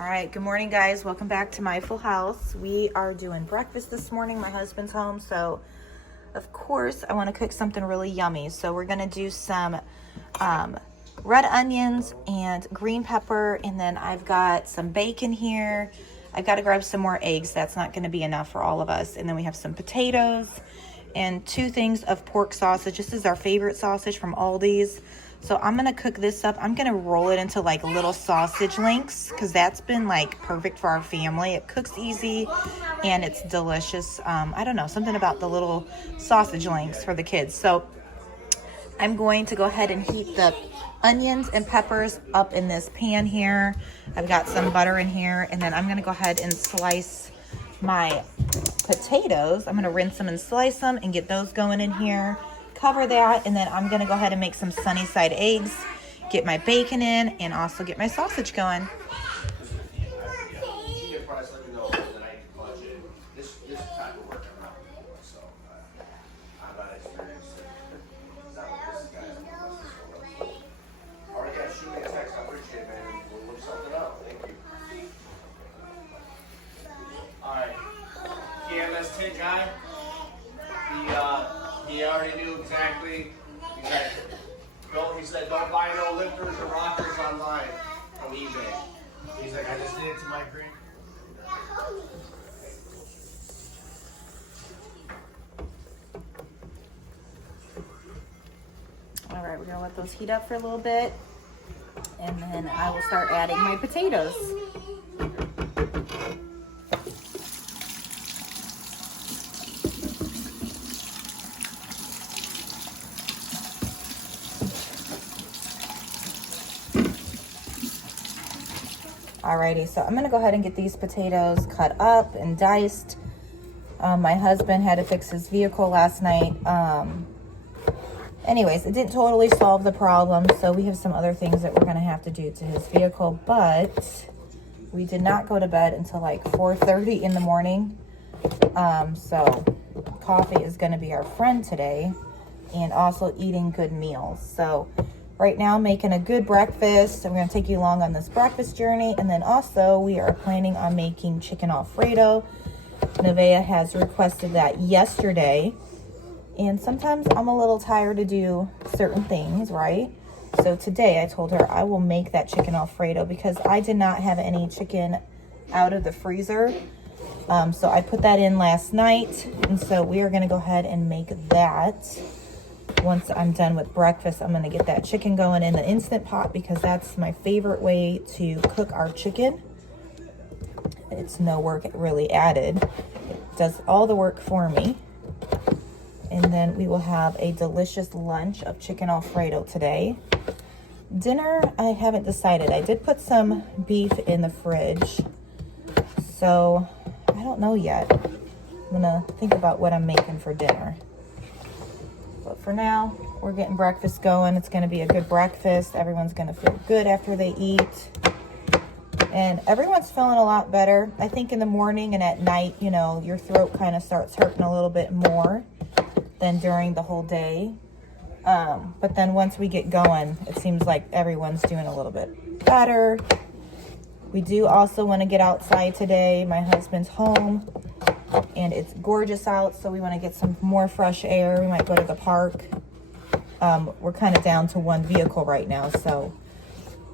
All right, good morning, guys. Welcome back to my full house. We are doing breakfast this morning. My husband's home, so of course I want to cook something really yummy. So we're gonna do some red onions and green pepper, and then I've got some bacon here. I've got to grab some more eggs. That's not going to be enough for all of us. And then we have some potatoes and 2 things of pork sausage. This is our favorite sausage from Aldi's. So I'm going to cook this up. I'm going to roll it into like little sausage links because that's been like perfect for our family. It cooks easy and it's delicious. I don't know, something about the little sausage links for the kids. So I'm going to go ahead and heat the onions and peppers up in this pan here. I've got some butter in here, and then I'm going to go ahead and slice my potatoes. I'm going to rinse them and slice them and get those going in here. Cover that, and then I'm going to go ahead and make some sunny side eggs, get my bacon in, and also get my sausage going. MST guy, he already knew exactly. He said, don't buy no lifters or rockers online from eBay. He's like, I just did it to my green. All right, we're gonna let those heat up for a little bit, and then I will start adding my potatoes. Alrighty, so I'm gonna go ahead and get these potatoes cut up and diced. My husband had to fix his vehicle last night. Anyways, it didn't totally solve the problem, so we have some other things that we're gonna have to do to his vehicle, but we did not go to bed until like 4:30 in the morning. So coffee is gonna be our friend today, and also eating good meals. So right now, making a good breakfast. I'm going to take you along on this breakfast journey. And then also, we are planning on making chicken Alfredo. Nevaeh has requested that yesterday. And sometimes I'm a little tired to do certain things, right? So today, I told her I will make that chicken Alfredo because I did not have any chicken out of the freezer. So I put that in last night. And so we are going to go ahead and make that. Once I'm done with breakfast, I'm going to get that chicken going in the Instant Pot because that's my favorite way to cook our chicken. It's no work really added. It does all the work for me. And then we will have a delicious lunch of chicken Alfredo today. Dinner, I haven't decided. I did put some beef in the fridge. So, I don't know yet. I'm going to think about what I'm making for dinner. But for now, we're getting breakfast going. It's going to be a good breakfast. Everyone's going to feel good after they eat. And everyone's feeling a lot better. I think in the morning and at night, you know, your throat kind of starts hurting a little bit more than during the whole day. But then once we get going, it seems like everyone's doing a little bit better. We do also want to get outside today. My husband's home. And it's gorgeous out, so we want to get some more fresh air. We might go to the park. We're kind of down to one vehicle right now, so,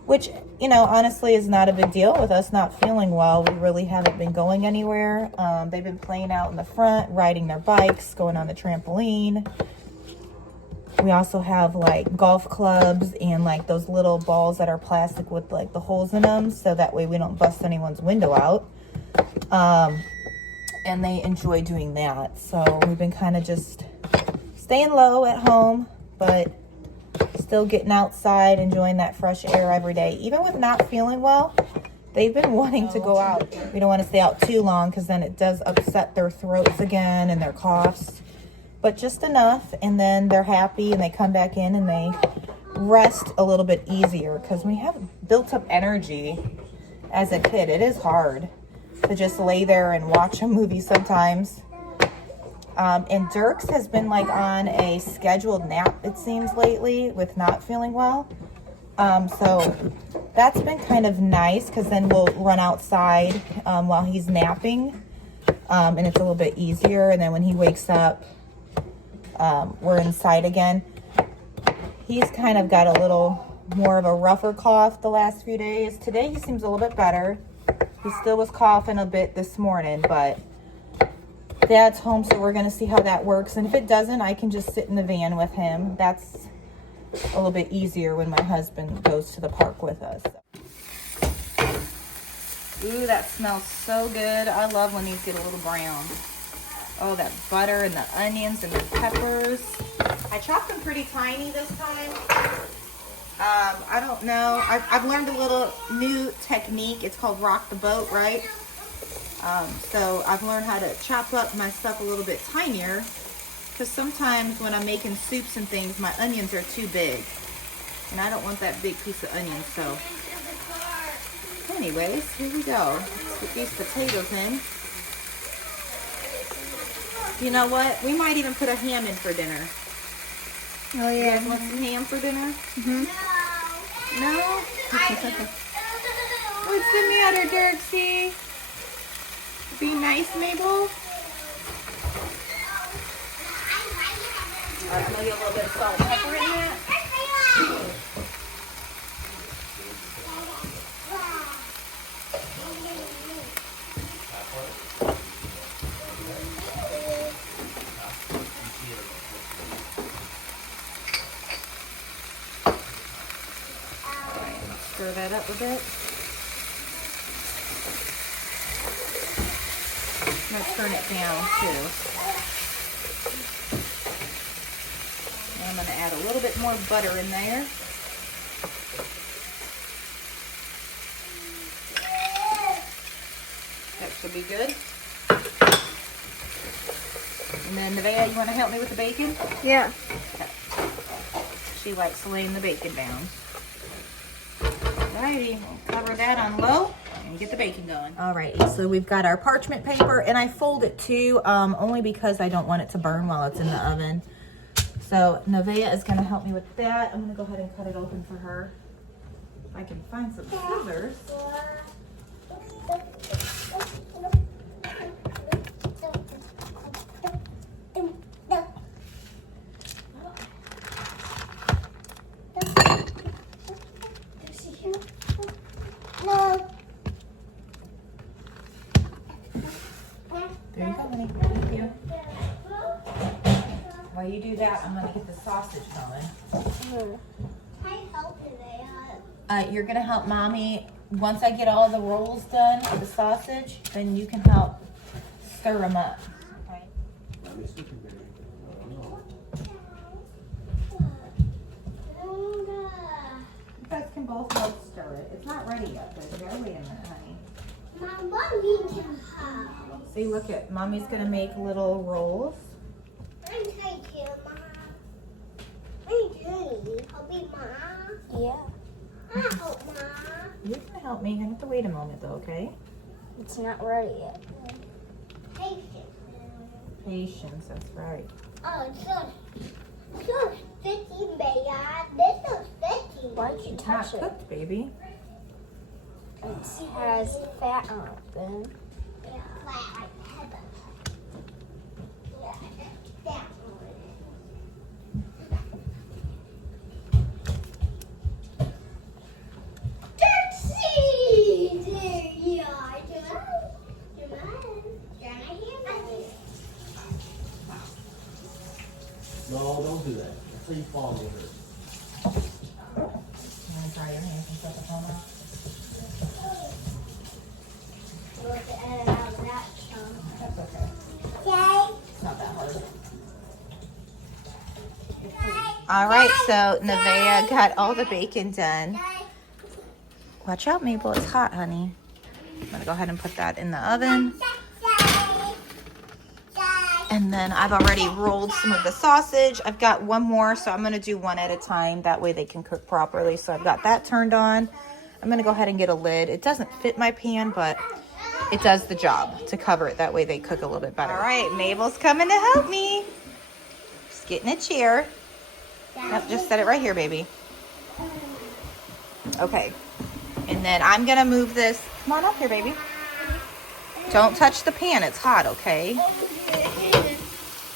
which, you know, honestly is not a big deal with us not feeling well. We really haven't been going anywhere. They've been playing out in the front, riding their bikes, going on the trampoline. We also have like golf clubs and like those little balls that are plastic with like the holes in them, so that way we don't bust anyone's window out. And they enjoy doing that. So we've been kind of just staying low at home, but still getting outside, enjoying that fresh air every day. Even with not feeling well, they've been wanting to go out. We don't want to stay out too long because then it does upset their throats again and their coughs. But just enough, and then they're happy and they come back in and they rest a little bit easier because when you have built up energy as a kid, it is hard to just lay there and watch a movie sometimes. And Dirks has been like on a scheduled nap, it seems, lately with not feeling well. So that's been kind of nice because then we'll run outside while he's napping. And it's a little bit easier. And then when he wakes up, we're inside again. He's kind of got a little more of a rougher cough the last few days. Today he seems a little bit better. He still was coughing a bit this morning, but Dad's home, so we're going to see how that works. And if it doesn't, I can just sit in the van with him. That's a little bit easier when my husband goes to the park with us. Ooh, that smells so good. I love when these get a little brown. Oh, that butter and the onions and the peppers. I chopped them pretty tiny this time. I don't know. I've learned a little new technique. It's called rock the boat, right? So I've learned how to chop up my stuff a little bit tinier, because sometimes when I'm making soups and things, my onions are too big. And I don't want that big piece of onion, so. Anyways, here we go. Let's put these potatoes in. You know what? We might even put a ham in for dinner. Oh yeah. You guys want some ham for dinner? No? What's the matter, Dirksy? Be nice, Mabel. Alright, I'm gonna get a little bit of salt and pepper in that. Stir that up a bit. I'm going to turn it down too. And I'm going to add a little bit more butter in there. That should be good. And then Nevaeh, you want to help me with the bacon? Yeah. Okay. She likes laying the bacon down. Alrighty, cover that on low and get the bacon going. Alrighty, so we've got our parchment paper, and I fold it too, only because I don't want it to burn while it's in the oven. So Nevaeh is going to help me with that. I'm going to go ahead and cut it open for her. If I can find some scissors. There you go, honey. Thank you. While you do that, I'm going to get the sausage going. You're going to help Mommy. Once I get all the rolls done for the sausage, then you can help stir them up. Okay? You guys can both help stir it. It's not ready yet, but wait a minute, honey. Mommy can help. See, look at Mommy's going to make little rolls. I'm trying to, Mom. I'm doing it. Help me, Mom. Yeah. I help, Mom. You can help me. You have to wait a moment, though, okay? It's not ready yet. Patience. Patience, that's right. Oh, so sticky, baby. This is sticky. Why'd you It's not touch it? cooked, baby. It has fat on it, Ben. Yeah, like heaven. Yeah, that one. Dirty! Yeah, No, don't do that. That's how you fall and get hurt. You want to dry your hands and set the phone off? we'll have to edit out that chunk. That's okay. Okay? It's not that hard. All right, so Nevaeh got all the bacon done. Watch out, Mabel. It's hot, honey. I'm going to go ahead and put that in the oven. And then I've already rolled some of the sausage. I've got one more, so I'm going to do one at a time. That way they can cook properly. So I've got that turned on. I'm going to go ahead and get a lid. It doesn't fit my pan, but it does the job to cover it. That way they cook a little bit better. All right, Mabel's coming to help me. Just getting a chair. Nope, just set it right here, baby. Okay. And then I'm gonna move this. Come on up here, baby. Don't touch the pan, it's hot, okay?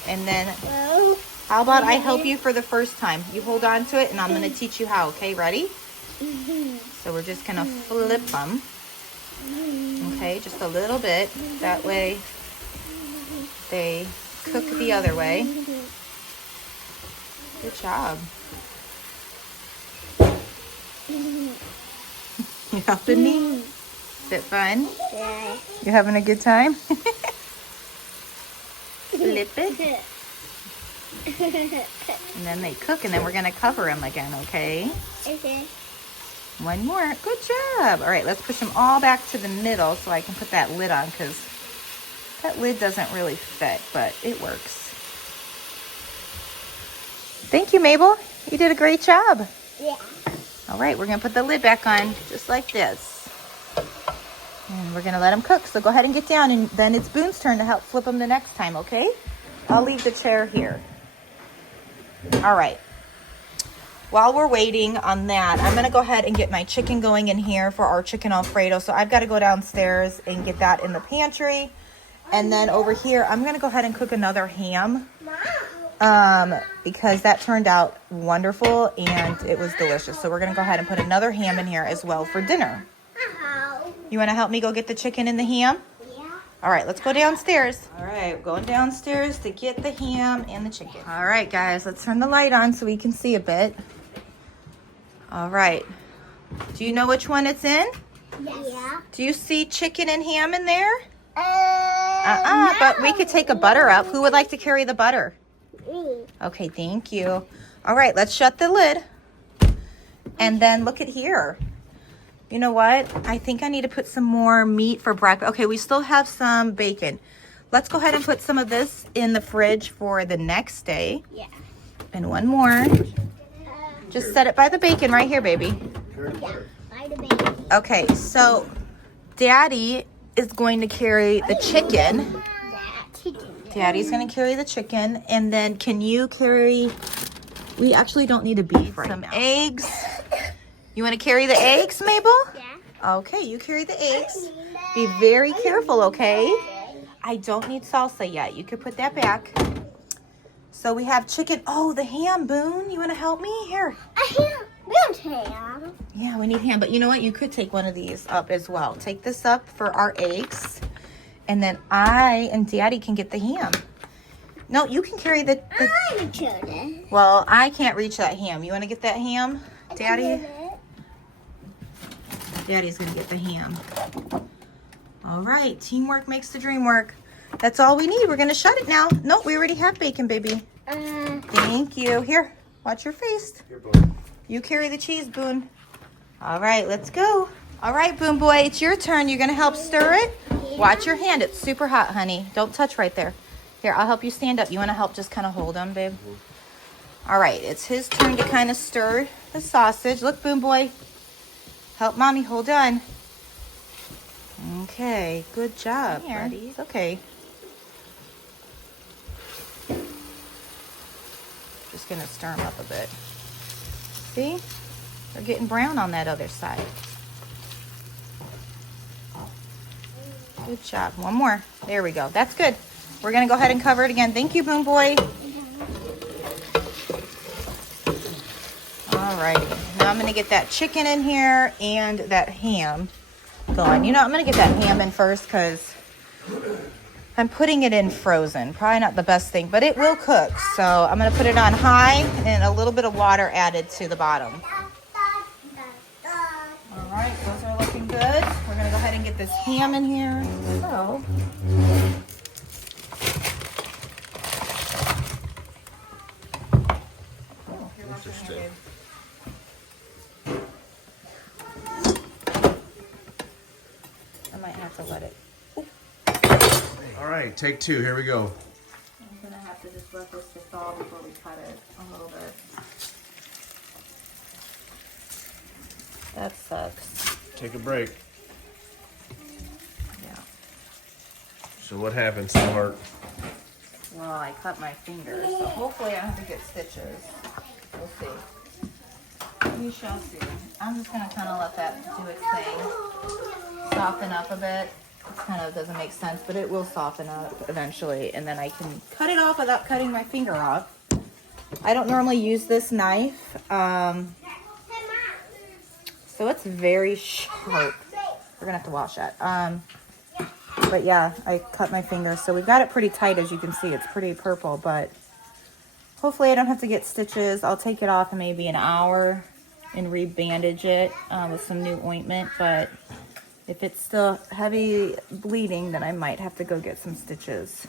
And then, how about I help you for the first time? You hold on to it and I'm gonna teach you how, okay? Ready? So we're just gonna flip them. Okay, just a little bit. That way they cook the other way. Good job. You helping me? Is it fun? Yeah. You having a good time? Flip it. And then they cook and then we're gonna cover them again, okay? Okay. One more. Good job. All right, let's push them all back to the middle so I can put that lid on because that lid doesn't really fit, but it works. Thank you, Mabel. You did a great job. Yeah. All right, we're gonna put the lid back on just like this. And we're gonna let them cook. So go ahead and get down and then it's Boone's turn to help flip them the next time, okay? I'll leave the chair here. All right. While we're waiting on that, I'm gonna go ahead and get my chicken going in here for our chicken Alfredo. So I've gotta go downstairs and get that in the pantry. And then over here, I'm gonna go ahead and cook another ham. Because that turned out wonderful and it was delicious. So we're gonna go ahead and put another ham in here as well for dinner. You wanna help me go get the chicken and the ham? Yeah. All right, let's go downstairs. All right, we're going downstairs to get the ham and the chicken. All right, guys, let's turn the light on so we can see a bit. All right. Do you know which one it's in? Yeah. Do you see chicken and ham in there? No. But we could take a butter up. Who would like to carry the butter? Me. Okay, thank you. All right, let's shut the lid. And then look at here. You know what? I think I need to put some more meat for breakfast. Okay, we still have some bacon. Let's go ahead and put some of this in the fridge for the next day. Yeah. And one more. Just set it by the bacon right here, baby. Yeah. By the baby. Okay, so Daddy is going to carry the chicken. Daddy's gonna carry the chicken, and then can you carry, we actually don't need a beef right some now. Eggs. You wanna carry the eggs, Mabel? Yeah. Okay, you carry the eggs. Be very careful, okay? I don't need salsa yet. You could put that back. So we have chicken. Oh, the ham, Boone. You wanna help me? Here. A ham. We don't ham. Yeah, we need ham, but you know what? You could take one of these up as well. Take this up for our eggs. And then I and Daddy can get the ham. No, you can carry the I'm good. well, I can't reach that ham. You want to get that ham, Daddy? Daddy's going to get the ham. All right. Teamwork makes the dream work. That's all we need. We're going to shut it now. No, we already have bacon, baby. Thank you. Here, watch your face. Here, Boone. You carry the cheese, Boone. All right, let's go. All right, Boone boy, it's your turn. You're going to help stir it? Watch your hand. It's super hot, honey. Don't touch right there. Here, I'll help you stand up. You want to help just kind of hold him, babe? All right, it's his turn to kind of stir the sausage. Look, Boone boy. Help mommy. Hold on. Okay, good job, buddy. It's okay. Just going to stir them up a bit. See? They're getting brown on that other side. Good job. One more. There we go. That's good. We're going to go ahead and cover it again. Thank you, Boone boy. All righty. Now I'm going to get that chicken in here and that ham going. You know, I'm going to get that ham in first because I'm putting it in frozen. Probably not the best thing, but it will cook. So I'm going to put it on high and a little bit of water added to the bottom. All right, those are looking good. We're going to go ahead and get this ham in here. So, Interesting. I might have to let it. All right, take two. Here we go. I'm going to have to just let this to thaw before we cut it a little bit. That sucks. Take a break. Yeah. So what happened, sweetheart? Well, I cut my finger, so hopefully I don't have to get stitches. We'll see. We shall see. I'm just gonna kind of let that do its thing. Soften up a bit. It kind of doesn't make sense, but it will soften up eventually. And then I can cut it off without cutting my finger off. I don't normally use this knife. So it's very sharp. We're gonna have to wash that. But yeah, I cut my finger. So we've got it pretty tight, as you can see. It's pretty purple, but hopefully I don't have to get stitches. I'll take it off in maybe an hour and re-bandage it with some new ointment. But if it's still heavy bleeding, then I might have to go get some stitches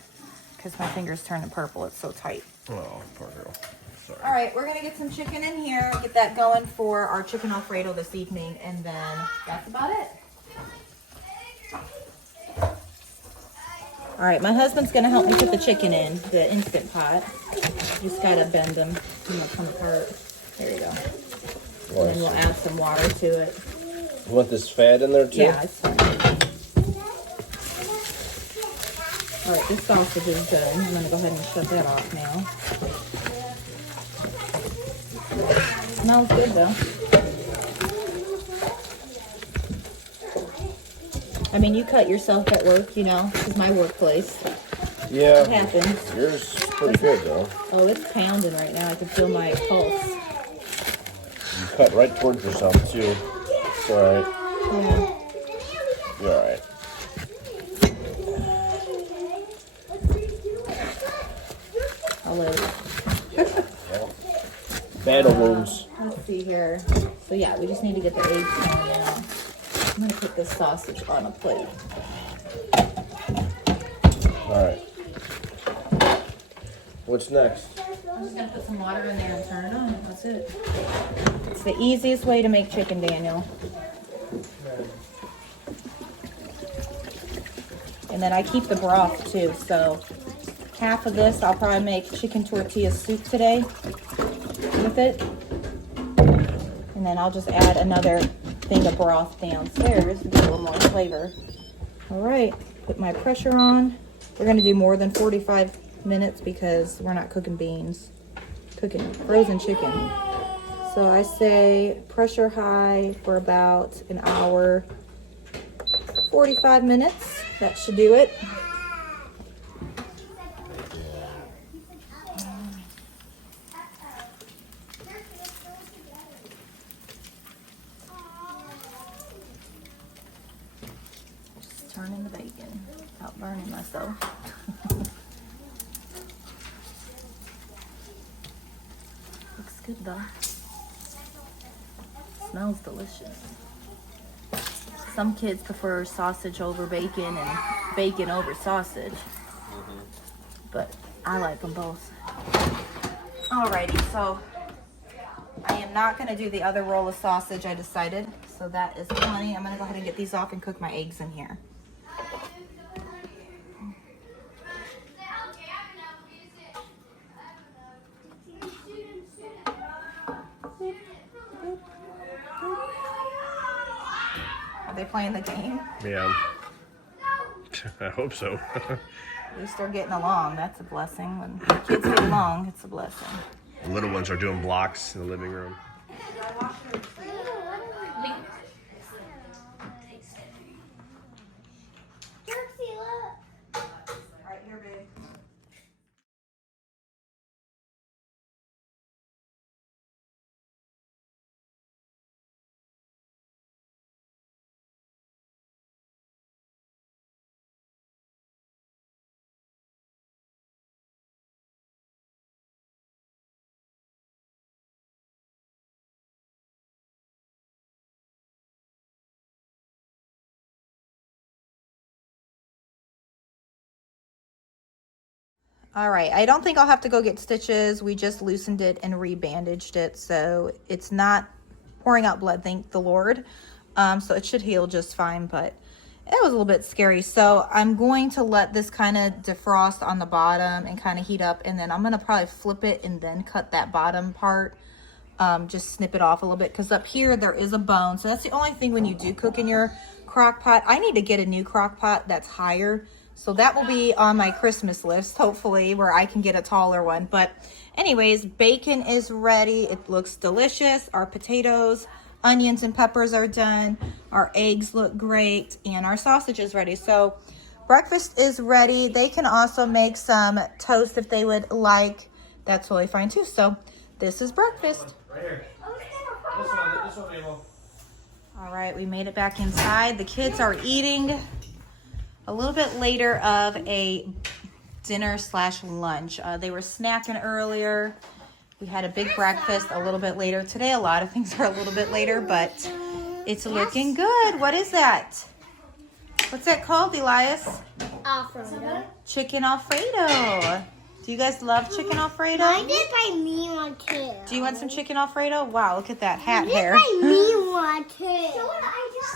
because my finger's turning purple. It's so tight. Oh, poor girl. Sorry. All right, we're gonna get some chicken in here, get that going for our chicken Alfredo this evening, and then that's about it. All right, my husband's gonna help me put the chicken in the Instant Pot. Just gotta bend them and they'll come apart. There you go. And then we'll add some water to it. You want this fat in there too? Yeah, it's fine. All right, this sausage is done. I'm gonna go ahead and shut that off now. Smells good though. I mean, you cut yourself at work, you know, this is my workplace. Yeah. It happens. Yours is pretty good though. Oh, it's pounding right now. I can feel my pulse. You cut right towards yourself too. It's alright. Yeah. You're alright. I'll live. Battle wounds. Let's see here. So yeah, we just need to get the eggs on now. I'm gonna put this sausage on a plate. Alright. What's next? I'm just gonna put some water in there and turn it on. That's it. It's the easiest way to make chicken, Daniel. And then I keep the broth too, so half of this I'll probably make chicken tortilla soup today with it. And then I'll just add another thing of broth downstairs to get a little more flavor. All right, put my pressure on. We're gonna do more than 45 minutes because we're not cooking beans, cooking frozen chicken. So I say pressure high for about an hour, 45 minutes. That should do it. Just turning the bacon without burning myself. Looks good though. Smells delicious. Some kids prefer sausage over bacon and bacon over sausage. But I like them both. Alrighty, so I am not gonna do the other roll of sausage, I decided. So that is plenty. I'm gonna go ahead and get these off and cook my eggs in here. Are they playing the game? Yeah. I hope so. At least they're getting along. That's a blessing. When kids get along, it's a blessing. The little ones are doing blocks in the living room. Right here, babe. All right, I don't think I'll have to go get stitches. We just loosened it and re-bandaged it, so it's not pouring out blood, thank the Lord. So it should heal just fine, but it was a little bit scary. So I'm going to let this kind of defrost on the bottom and kind of heat up, and then I'm gonna probably flip it and then cut that bottom part. Just snip it off a little bit, because up here there is a bone. So that's the only thing when you do cook in your crock pot. I need to get a new crock pot that's higher, So that will be on my Christmas list, hopefully, where I can get a taller one. But anyways, bacon is ready. It looks delicious. Our potatoes, onions, and peppers are done. Our eggs look great. And our sausage is ready. So breakfast is ready. They can also make some toast if they would like. That's totally fine too. So this is breakfast. Right here. This one, Abel. All right, we made it back inside. The kids are eating a little bit later of a dinner / lunch. They were snacking earlier. We had a big breakfast a little bit later. Today, a lot of things are a little bit later, but it's looking good. What is that? What's that called, Elias? Alfredo. Chicken Alfredo. Do you guys love chicken Alfredo? I did buy me one too. Do you want some chicken Alfredo? Wow, look at that hat hair. buy me one too.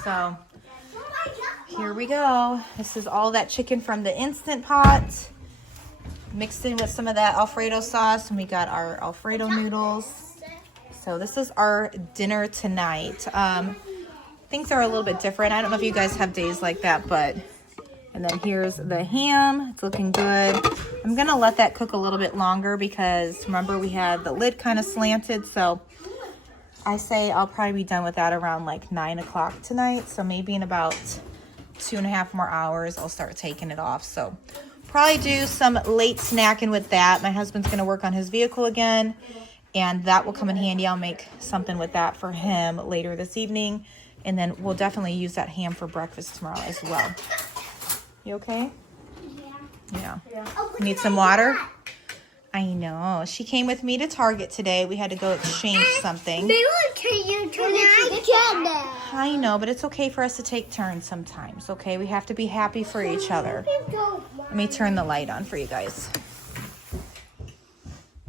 So here we go. This is all that chicken from the Instant Pot, mixed in with some of that Alfredo sauce, and we got our Alfredo noodles. So this is our dinner tonight. Things are a little bit different. I don't know if you guys have days like that, but, and then here's the ham. It's looking good. I'm gonna let that cook a little bit longer because remember we had the lid kind of slanted, so I say I'll probably be done with that around like 9 o'clock tonight. So maybe in about 2.5 more hours, I'll start taking it off. So probably do some late snacking with that. My husband's gonna work on his vehicle again, and that will come in handy. I'll make something with that for him later this evening. And then we'll definitely use that ham for breakfast tomorrow as well. You okay? Yeah. Need some water? I know. She came with me to Target today. We had to go exchange something. They will take you to the I know, but it's okay for us to take turns sometimes, okay? We have to be happy for each other. Let me turn the light on for you guys.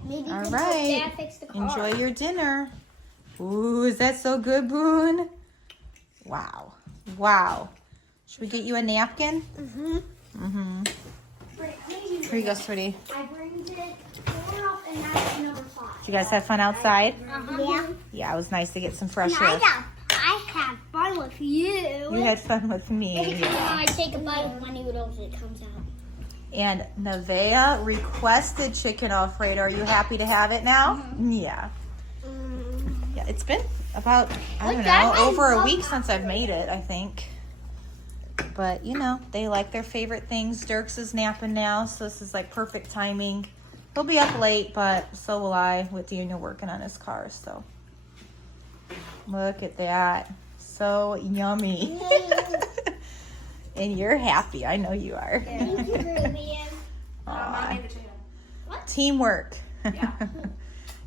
All right. Enjoy your dinner. Ooh, is that so good, Boone? Wow. Wow. Should we get you a napkin? Mm-hmm. Mm-hmm. Here you go, sweetie. I bring it off and that's number 5. Did you guys have fun outside? Yeah. Yeah, it was nice to get some fresh And air. I had fun with you. You had fun with me. Every time I take a bite of my noodles, it comes out. And Nevaeh requested chicken Alfredo. Are you happy to have it now? Yeah. Yeah, it's been about, I don't know, over a week since I've made it, I think. But, you know, they like their favorite things. Dirks is napping now, so this is like perfect timing. He'll be up late, but so will I with Daniel working on his car, so. Look at that. So yummy. And you're happy. I know you are. Aw. Teamwork.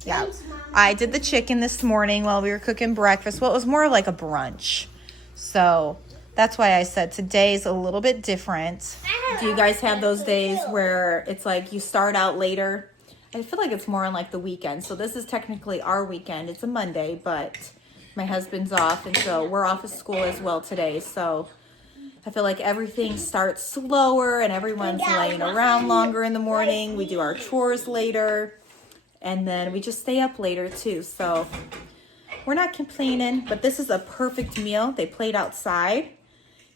Yeah. I did the chicken this morning while we were cooking breakfast. Well, it was more like a brunch. So that's why I said today's a little bit different. Do you guys have those days where it's like you start out later? I feel like it's more on like the weekend. So this is technically our weekend. It's a Monday, but my husband's off, and so we're off of school as well today. So I feel like everything starts slower and everyone's laying around longer in the morning. We do our chores later, and then we just stay up later too. So we're not complaining, but this is a perfect meal. They played outside,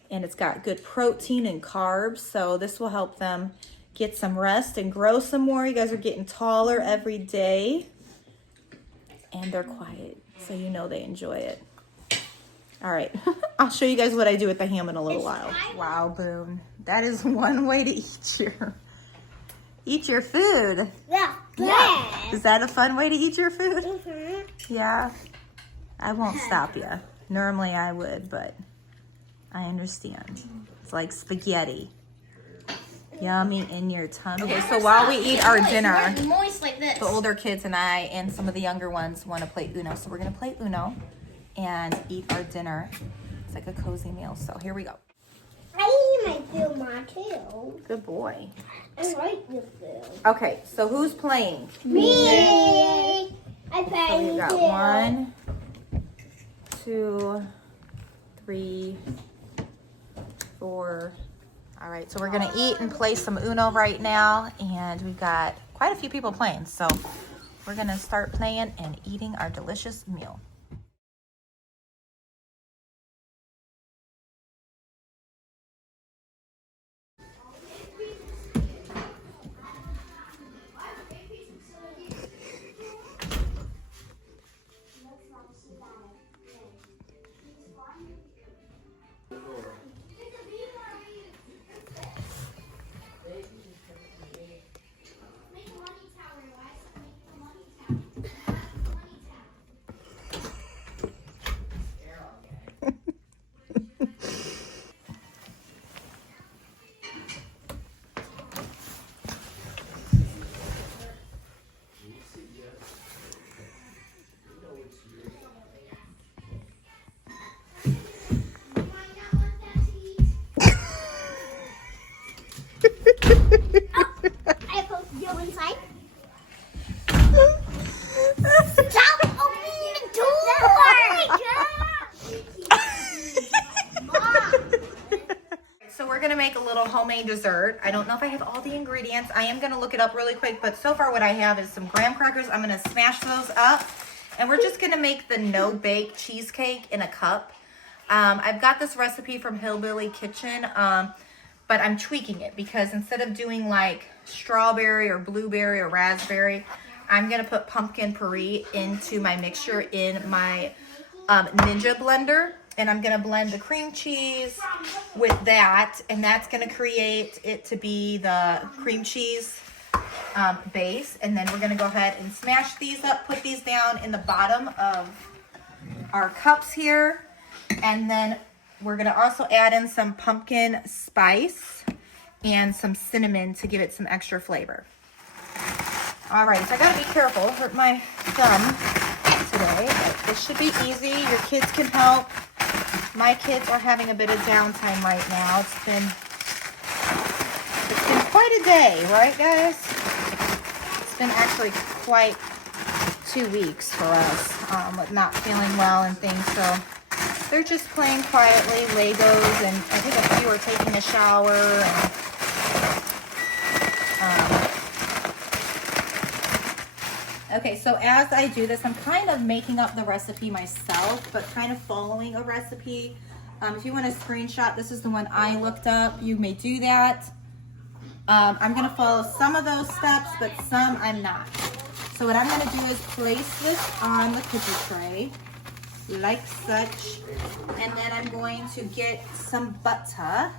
and it's got good protein and carbs. So this will help them get some rest and grow some more. You guys are getting taller every day, and they're quiet, so you know they enjoy it. All right, I'll show you guys what I do with the ham in a little while. Wow, Boone, that is one way to eat your food. Yeah. Is that a fun way to eat your food? Mm-hmm. Yeah. I won't stop you. Normally I would, but I understand. It's like spaghetti. Yummy in your tummy. Okay, so while we eat our dinner, Moist like this. the older kids and I and some of the younger ones want to play Uno. So we're going to play Uno and eat our dinner. It's like a cozy meal. So here we go. I eat my food, Mom, too. Good boy. I like your food. Okay, so who's playing? Me. I play So we've got too. 1, 2, 3, 4. All right, so we're gonna eat and play some Uno right now, and we've got quite a few people playing. So we're gonna start playing and eating our delicious meal. So we're gonna make a little homemade dessert. I don't know if I have all the ingredients. I am gonna look it up really quick, but so far what I have is some graham crackers. I'm gonna smash those up, and we're just gonna make the no-bake cheesecake in a cup. I've got this recipe from Hillbilly Kitchen, but I'm tweaking it because instead of doing like strawberry or blueberry or raspberry, I'm gonna put pumpkin puree into my mixture in my Ninja blender. And I'm gonna blend the cream cheese with that, and that's gonna create it to be the cream cheese base. And then we're gonna go ahead and smash these up, put these down in the bottom of our cups here. And then we're gonna also add in some pumpkin spice and some cinnamon to give it some extra flavor. All right, so I gotta be careful, hurt my thumb today, but this should be easy. Your kids can help. My kids are having a bit of downtime right now. It's been quite a day, right guys? It's been actually quite 2 weeks for us with not feeling well and things. So they're just playing quietly, Legos, and I think a few are taking a shower. Okay, so as I do this, I'm kind of making up the recipe myself, but kind of following a recipe. If you want to screenshot, this is the one I looked up. You may do that. I'm going to follow some of those steps, but some I'm not. So what I'm going to do is place this on the cookie tray, like such. And then I'm going to get some butter.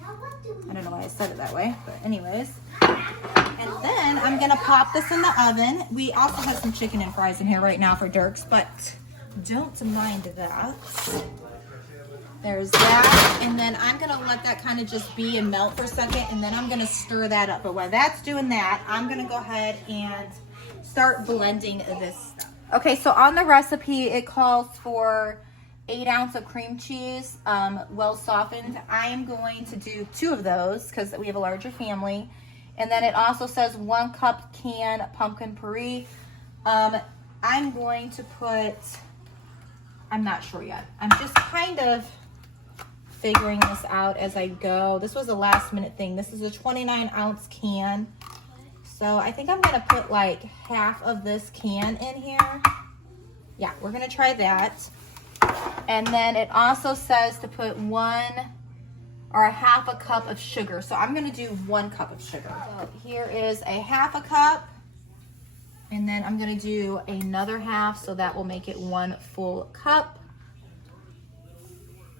I don't know why I said it that way, but anyways. And then I'm gonna pop this in the oven. We also have some chicken and fries in here right now for Dirks, but don't mind that. There's that. And then I'm gonna let that kind of just be and melt for a second, and then I'm gonna stir that up. But while that's doing that, I'm gonna go ahead and start blending this stuff. Okay, so on the recipe, it calls for 8 ounces of cream cheese, well softened. I am going to do 2 of those because we have a larger family. And then it also says 1 cup can pumpkin puree. I'm going to put, I'm not sure yet. I'm just kind of figuring this out as I go. This was a last minute thing. This is a 29-ounce can. So I think I'm gonna put like half of this can in here. Yeah, we're gonna try that. And then it also says to put 1 or a half a cup of sugar. So I'm gonna do 1 cup of sugar. So here is a half a cup. And then I'm gonna do another half, so that will make it 1 full cup.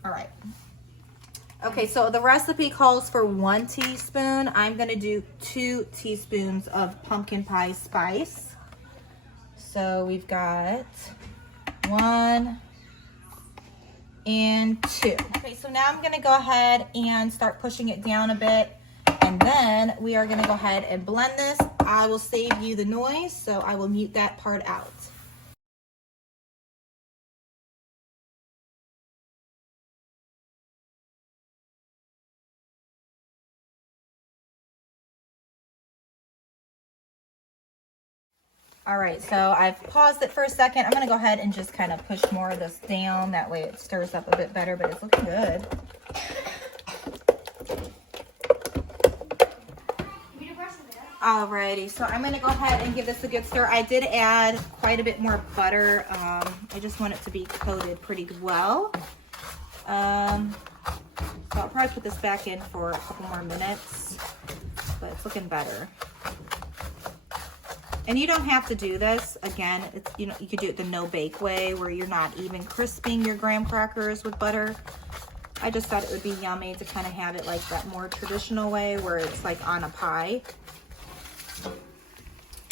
All right. Okay, so the recipe calls for 1 teaspoon. I'm gonna do 2 teaspoons of pumpkin pie spice. So we've got 1 and 2. Okay, so now I'm gonna go ahead and start pushing it down a bit, and then we are gonna go ahead and blend this. I will save you the noise, so I will mute that part out. All right, so I've paused it for a second. I'm gonna go ahead and just kind of push more of this down. That way it stirs up a bit better, but it's looking good. Alrighty, so I'm gonna go ahead and give this a good stir. I did add quite a bit more butter. I just want it to be coated pretty well. So I'll probably put this back in for a couple more minutes, but it's looking better. And you don't have to do this. Again, it's, you know, you could do it the no-bake way where you're not even crisping your graham crackers with butter. I just thought it would be yummy to kind of have it like that more traditional way where it's like on a pie.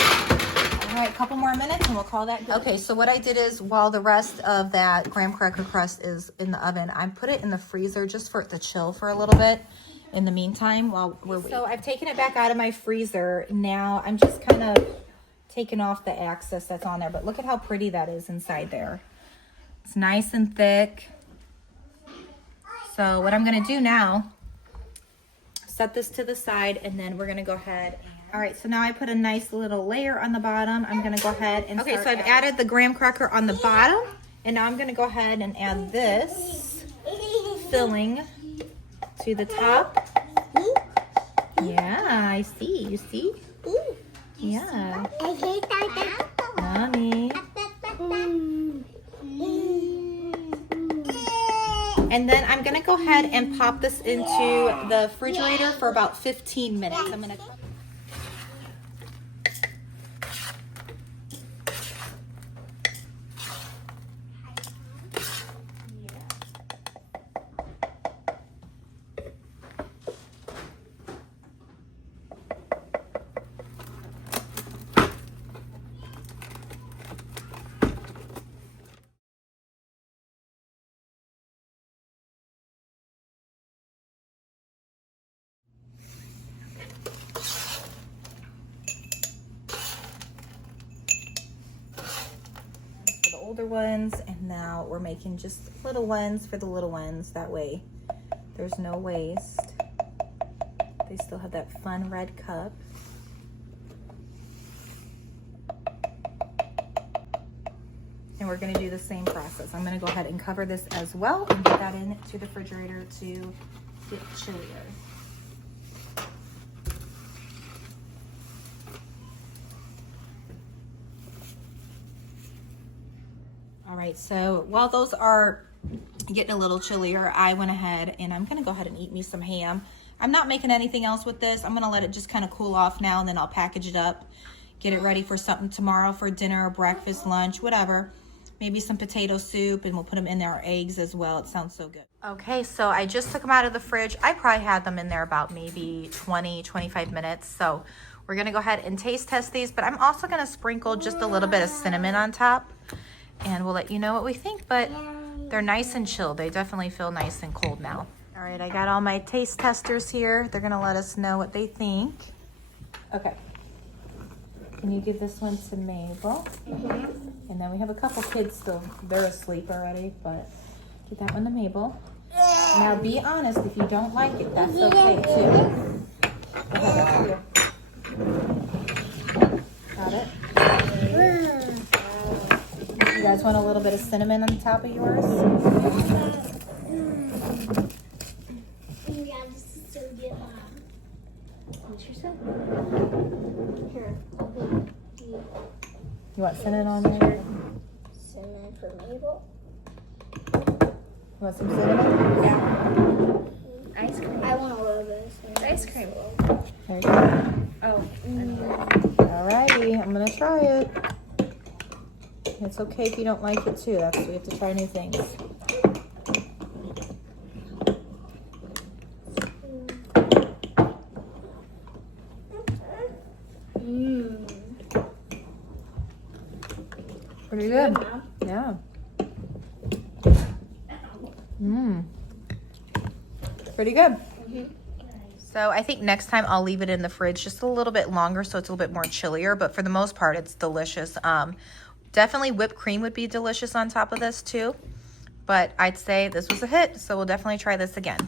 All right, a couple more minutes and we'll call that good. Okay, so what I did is while the rest of that graham cracker crust is in the oven, I put it in the freezer just for it to chill for a little bit in the meantime while we're waiting. So I've taken it back out of my freezer. Now I'm just kind of taking off the excess that's on there, but look at how pretty that is inside there. It's nice and thick. So what I'm gonna do now, set this to the side, and then we're gonna go ahead and, all right, so now I put a nice little layer on the bottom. I'm gonna go ahead and okay, so I've added the graham cracker on the bottom, and now I'm gonna go ahead and add this filling to the top. Yeah, I see. You see? Yeah. Mommy. And then I'm gonna go ahead and pop this into the refrigerator for about 15 minutes. I'm gonna. For the older ones, and now we're making just little ones for the little ones. That way there's no waste. They still have that fun red cup. And we're gonna do the same process. I'm gonna go ahead and cover this as well and get that into the refrigerator to get chillier. All right, so while those are getting a little chillier, I went ahead and I'm gonna go ahead and eat me some ham. I'm not making anything else with this. I'm gonna let it just kind of cool off now, and then I'll package it up, get it ready for something tomorrow for dinner, breakfast, lunch, whatever. Maybe some potato soup, and we'll put them in our eggs as well. It sounds so good. Okay, so I just took them out of the fridge. I probably had them in there about maybe 20, 25 minutes. So we're gonna go ahead and taste test these, but I'm also gonna sprinkle just a little bit of cinnamon on top, and we'll let you know what we think. But they're nice and chilled. They definitely feel nice and cold now. All right, I got all my taste testers here. They're gonna let us know what they think. Okay. Can you give this one to Mabel? And then we have a couple kids still. They're asleep already, but get that one to Mabel. Now be honest, if you don't like it, that's okay too. Okay, that's for you. Got it? You guys want a little bit of cinnamon on top of yours? Yeah, this is so good, Mom. What's your cinnamon? Here, You want cinnamon on there? cinnamon for Mabel. You want some cinnamon? Yeah. Ice cream. I want a little bit of cinnamon. Ice cream. There you go. Oh. Alrighty, I'm gonna try it. It's okay if you don't like it too. We have to try new things. Pretty good. Yeah. Pretty good. So I think next time I'll leave it in the fridge just a little bit longer so it's a little bit more chillier, but for the most part it's delicious. Definitely whipped cream would be delicious on top of this too, but I'd say this was a hit, so we'll definitely try this again.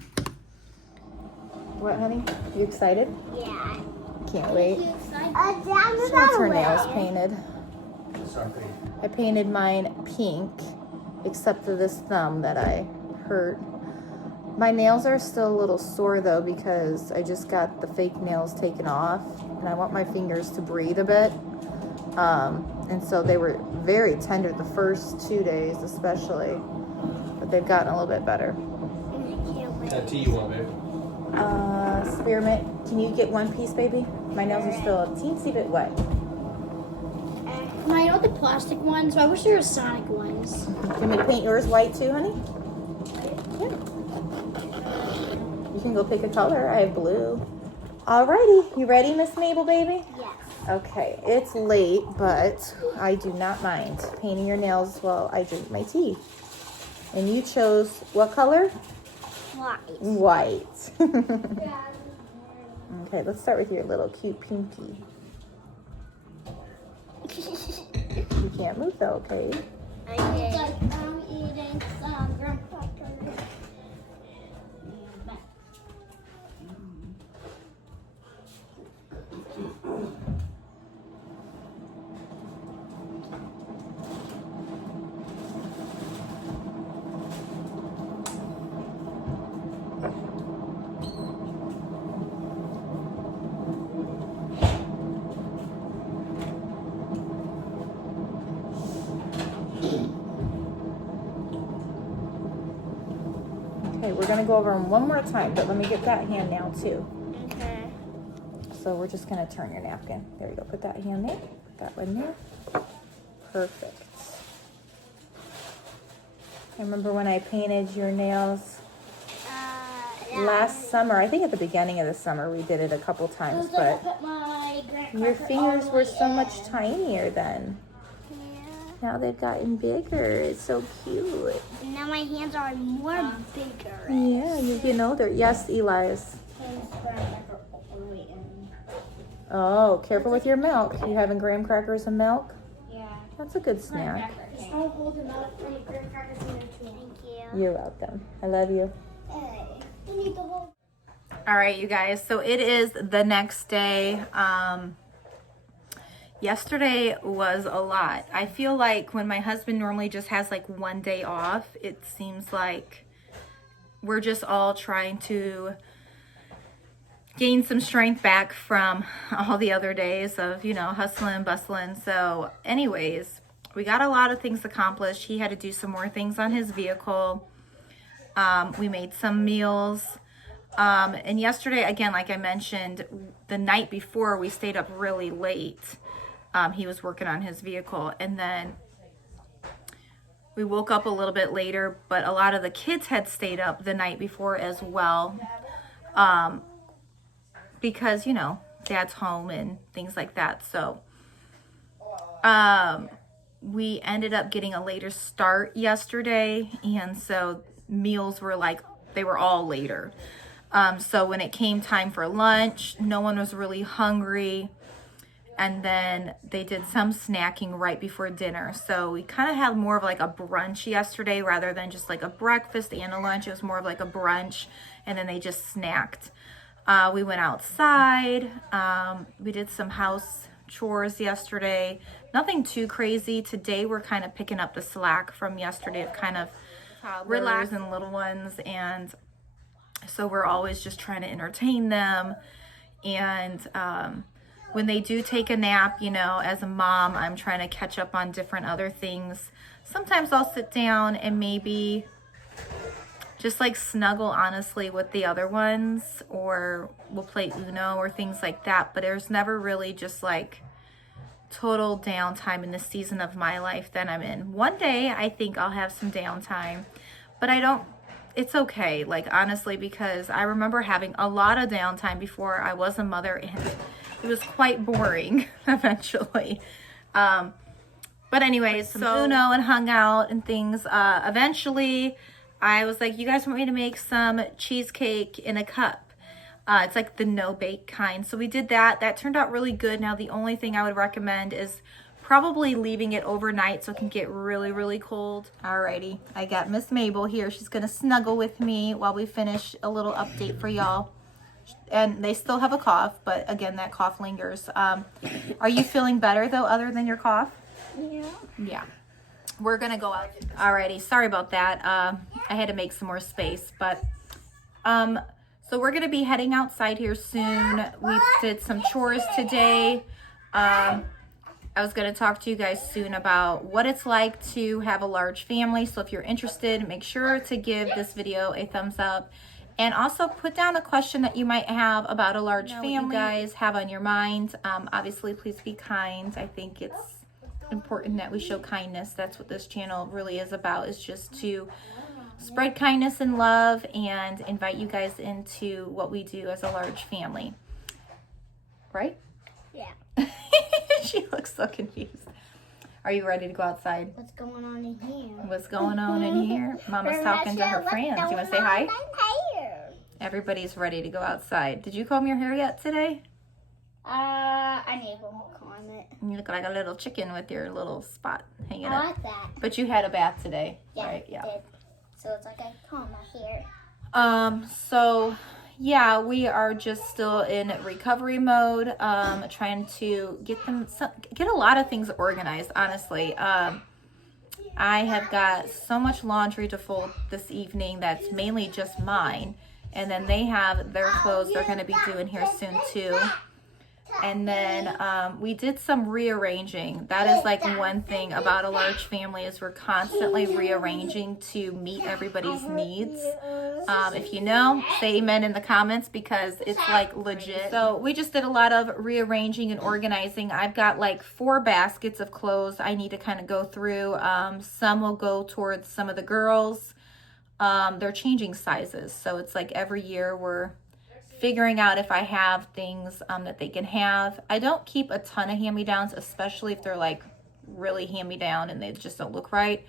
What, honey? You excited? Yeah. Can't wait. She Down wants her nails painted. Something. I painted mine pink, except for this thumb that I hurt. My nails are still a little sore though because I just got the fake nails taken off, and I want my fingers to breathe a bit. And so they were very tender the first 2 days especially, but they've gotten a little bit better. That tea you want, babe? Spearmint, can you get one piece, baby? My nails are still a teensy bit wet. I know the plastic ones, so I wish there were Sonic ones. Can we paint yours white too, honey? Yeah. You can go pick a color. I have blue. Alrighty, you ready, Miss Mabel, baby? Yes. Okay, it's late, but I do not mind painting your nails while I drink my tea. And you chose what color? White. White. Okay, let's start with your little cute pinky. You can't move though, okay? I'm eating some graham crackers. we're gonna go over them one more time, but let me get that hand now too. Okay. So we're just gonna turn your napkin. There you go, put that hand there, put that one there. Perfect. I remember when I painted your nails last summer. I think at the beginning of the summer we did it a couple times, but your fingers were so much tinier then. Now they've gotten bigger. It's so cute. And now my hands are more bigger. Yeah, you're getting older. Yes, Elias. Oh, careful with your milk. You having graham crackers and milk? Yeah. That's a good snack. I'll hold them up for the graham crackers in there too. Thank you. You're welcome. I love you. You need the whole. All right, you guys. So it is the next day. Yesterday was a lot. I feel like when my husband normally just has like one day off, it seems like we're just all trying to gain some strength back from all the other days of, you know, hustling and bustling. So anyways, we got a lot of things accomplished. He had to do some more things on his vehicle. We made some meals. And yesterday, again, like I mentioned, the night before, we stayed up really late. He was working on his vehicle, and then we woke up a little bit later, but a lot of the kids had stayed up the night before as well, because, you know, dad's home and things like that. So we ended up getting a later start yesterday, and so meals were like, they were all later. So when it came time for lunch, no one was really hungry. And then they did some snacking right before dinner. So we kind of had more of like a brunch yesterday rather than just like a breakfast and a lunch. It was more of like a brunch, and then they just snacked. We went outside. We did some house chores yesterday. Nothing too crazy. Today we're kind of picking up the slack from yesterday of kind of toddlers and little ones. And so we're always just trying to entertain them. And when they do take a nap, you know, as a mom, I'm trying to catch up on different other things. Sometimes I'll sit down and maybe just like snuggle honestly with the other ones, or we'll play Uno or things like that. But there's never really just like total downtime in the season of my life that I'm in. One day I think I'll have some downtime, but I don't. It's okay, like honestly, because I remember having a lot of downtime before I was a mother, and it was quite boring eventually. But anyways, some Uno and hung out and things. Eventually, I was like, you guys want me to make some cheesecake in a cup? It's like the no-bake kind. So we did that. That turned out really good. Now, the only thing I would recommend is probably leaving it overnight so it can get really, really cold. Alrighty, I got Miss Mabel here. She's gonna snuggle with me while we finish a little update for y'all. And they still have a cough, but again, that cough lingers. Are you feeling better though, other than your cough? Yeah. Yeah. We're gonna go out. Alrighty, sorry about that. I had to make some more space, but so we're gonna be heading outside here soon. We did some chores today. I was going to talk to you guys soon about what it's like to have a large family. So if you're interested, make sure to give this video a thumbs up, and also put down a question that you might have about a large family. What you guys have on your mind. Obviously, please be kind. I think it's important that we show kindness. That's what this channel really is about, is just to spread kindness and love and invite you guys into what we do as a large family. Right? Yeah. She looks so confused. Are you ready to go outside? What's going on in here? What's going on in here? Mama's talking to her friends. You want to say hi? Everybody's ready to go outside. Did you comb your hair yet today? I need to comb it. You look like a little chicken with your little spot hanging I up. like that. But you had a bath today, Yeah, right? Yeah. I did. So it's like I comb my hair. So yeah, we are just still in recovery mode, trying to get a lot of things organized, honestly. I have got so much laundry to fold this evening that's mainly just mine, and then they have their clothes they're going to be doing here soon too. And then we did some rearranging. That is like one thing about a large family is we're constantly rearranging to meet everybody's needs. If you know, say amen in the comments because it's like legit. So we just did a lot of rearranging and organizing. I've got like 4 baskets of clothes I need to kind of go through. Some will go towards some of the girls. They're changing sizes. So it's like every year we're figuring out if I have things that they can have. I don't keep a ton of hand-me-downs, especially if they're like really hand-me-down and they just don't look right.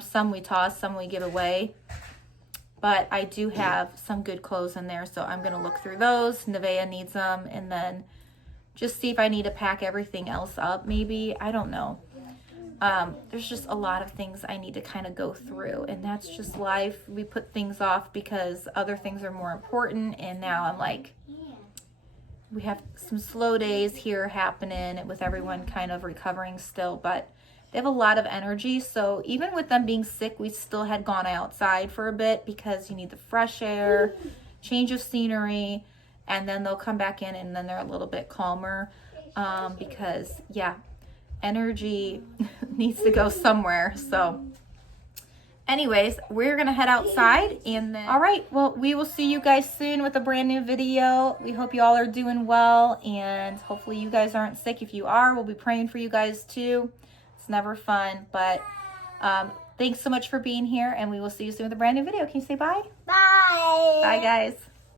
Some we toss, some we give away. But I do have some good clothes in there, so I'm gonna look through those. Nevaeh needs them, and then just see if I need to pack everything else up maybe. I don't know. There's just a lot of things I need to kind of go through, and that's just life. We put things off because other things are more important, and now I'm like, we have some slow days here happening with everyone kind of recovering still, but they have a lot of energy. So even with them being sick, we still had gone outside for a bit because you need the fresh air, change of scenery, and then they'll come back in and then they're a little bit calmer because yeah, energy needs to go somewhere. So anyways, we're gonna head outside, and then all right, well, we will see you guys soon with a brand new video. We hope you all are doing well, and hopefully you guys aren't sick. If you are, we'll be praying for you guys too. It's never fun, but thanks so much for being here, and we will see you soon with a brand new video. Can you say bye? Bye. Bye guys.